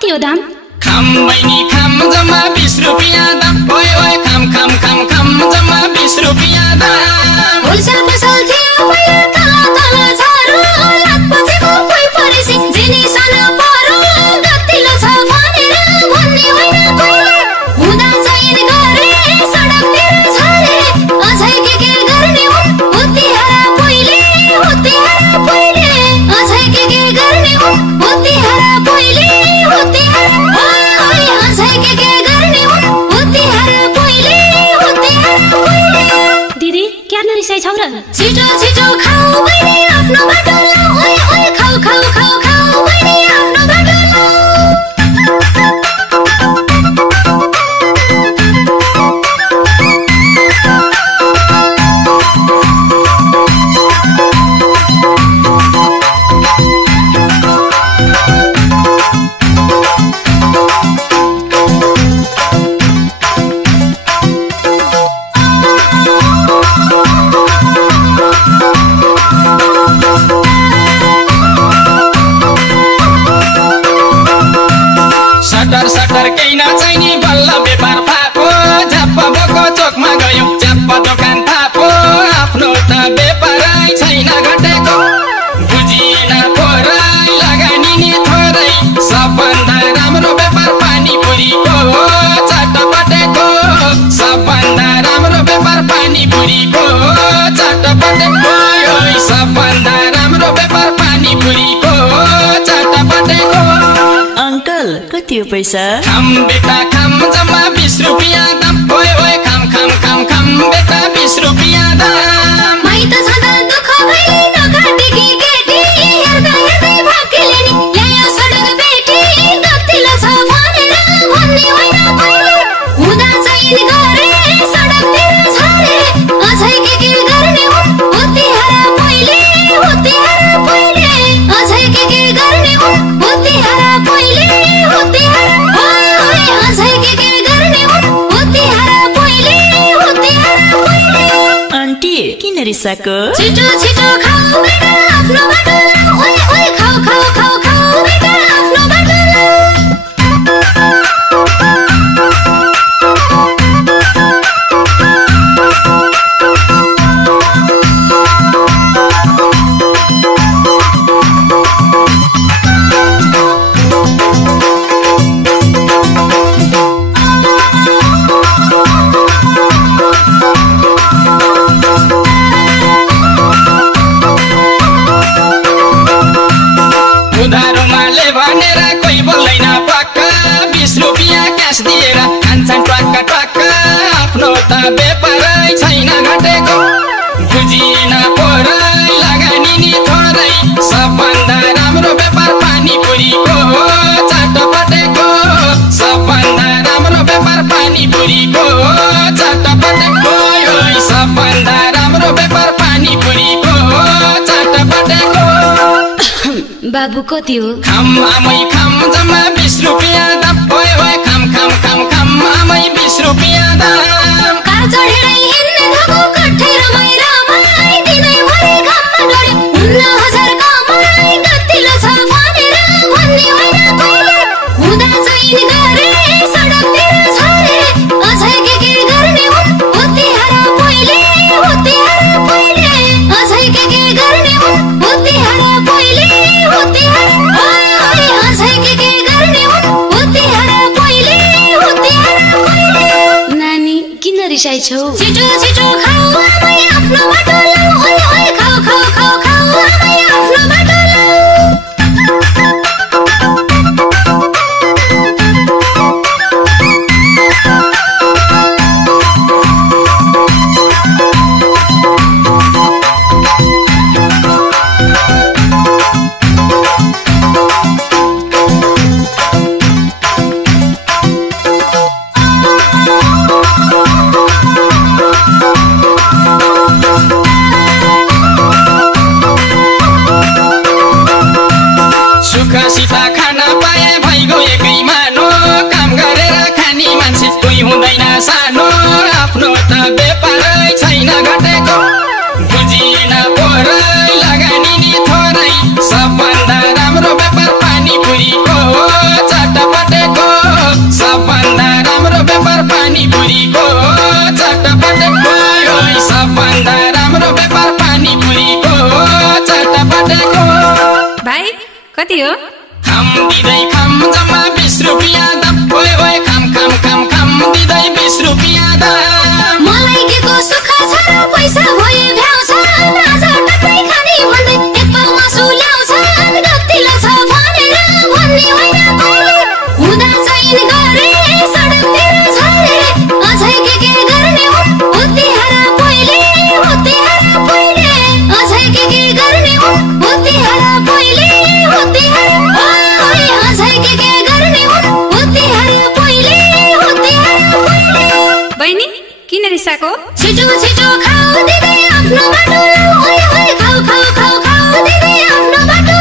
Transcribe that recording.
कति हो दाम? खाम बहिनी खाम जम्मा 20 रुपैयाँ दाम। ओइ ओइ खाम खाम खाम खाम जम्मा 20 रुपैयाँ दाम। होलसेल पसल थियो पहिला तल तल झरो लात पछिको कोही परेसी जिनी सानो परो गतिलो छ भनेर भन्ने होइन कोहीले हुँदा चैन गरे सडकतिर छरे अझै के गर्ने हुन् बुद्धिहारा पहिले हुत्तेहारा पहिले अझै के गर्ने हुन् बुद्धिहारा पहिले हुत्तेहारा ओइ ओइ अझै के गर्ने हुन् बुद्धिहारा पहिले हुत्तेहारा पहिले। दिदी क्या नरिसाइ छौ र? छिटो छिटो खाऊ बहिनी आफ्नो बाटो लाऊ ओइ ओइ खाऊ खाऊ खाऊ खाऊ बहिनी आफ्नो बाटो लाऊ। सटर सटर केही नचाहिने बल्ल व्यापार फापो झ्याप्प बोको चोकमा गयो झ्याप्प दोकान थापो आफ्नो त व्यापारै छैन घटेको बुझिएन थोरै लगानी नि थोरै सबभन्दा राम्रो व्यापार पानीपुरीको चटपटेको सबभन्दा राम्रो व्यापार पानीपुरीको चटपटेको ओइ सबभन्दा राम्रो व्यापार पानीपुरीको चटपटेको। अंकल कति हो पैसा? खाम बेटा खाम जम्मा 20 रुपैयाँ दाम। ओइ ओइ खाम खाम खाम खाम बेटा 20 रुपैयाँ दाम। माइत छँदा दुःख भइले नघाटेकी केटी हेर्दा हेर्दै भाग्यले नि ल्यायो सडक बेटी गतिलो छ भनेर भन्ने होइन कोहीले हुँदा चैन गरे सडकतिर छरे अझै के गर्ने हुन् बुद्धिहारा पहिले हुत्तेहारा पहिले अझै के गर्ने हुन् बुद्धिहारा पहिले हुत्तेहारा ओइ ओइ अझै के गर्ने हुन् बुद्धिहारा पहिले हुत्तेहारा पहिले। आन्टी किन रिसाको? छिटो छिटो खाऊ बेटा आफ्नो बाटो लाऊ ओइ ओइ खाऊ खाऊ खाऊ खाऊ बेटा आफ्नो बाटो लाऊ। उधारोमा ले भनेर कोही बोल्दैन पक्का 20 रुपैयाँ क्यास दिएर खान्छन् ट्वाक्क ट्वाक्क आफ्नो त व्यापारै छैन घटेको बुझिएन थोरै लगानी नि थोरै सबभन्दा राम्रो व्यापार पानीपुरीको चटपटेको सबभन्दा राम्रो व्यापार पानीपुरीको चटपटेको ओइ सबभन्दा राम्रो व्यापार पानीपुरीको चटपटेको। बाबु कति हो? खाम आमै खाम जम्मा 20 रुपैयाँ दाम। ओइ ओइ खाम खाम खाम खाम आमै 20 रुपैयाँ दाम। कार चढेरै हिँड्ने धगो कठै रमाइ दिनैभरि घाममा डढ्यो 19,000 कमाइ गतिलो छ भनेर भन्ने होइन कोहीले हुँदा चैन गरे सडकतिर छरे अझै के गर्ने हुन् बुद्धिहारा पहिले हुत्तेहारा पहिले अझै के गर्ने हुन् बुद्धिहारा पहिले हुत्तेहारा ओइ ओइ अझै के गर्ने हुन् बुद्धिहारा पहिले हुत्तेहारा पहिले। नानी किन रिसाइ छौ? छिटो छिटो खाऊ आमै आफ्नो बाटो लाऊ ओइ ओइ खाऊ खाऊ खाऊ खाऊ आमै आफ्नो बाटो लाऊ। कति हो? खाम दिँदै खाम जम्मा 20 रुपियाँ दाम ओए ओए खाम खाम खाम खाम दिँदै 20 रुपियाँ दाम मलाई के को सुख छ र पैसा भए भ्याउँछ आज टक्कै खाने भन्दै एक पाउ मासु ल्याउँछ गतिलो छ भनेर भन्ने होइन कहिले हुँदा चाहिँ गरे सडकतिर झरे अझै के गर्ने हो तिहार पहिले अझै के गर्ने हो तिहार पहिले अझै के गर्ने हो तिहार पहिले बहिनी किन रिसाको? छिटो छिटो खाऊ दिदै आफ्नो बाटो ओए ओए खाऊ खाऊ खाऊ खाऊ दिदै आफ्नो बाटो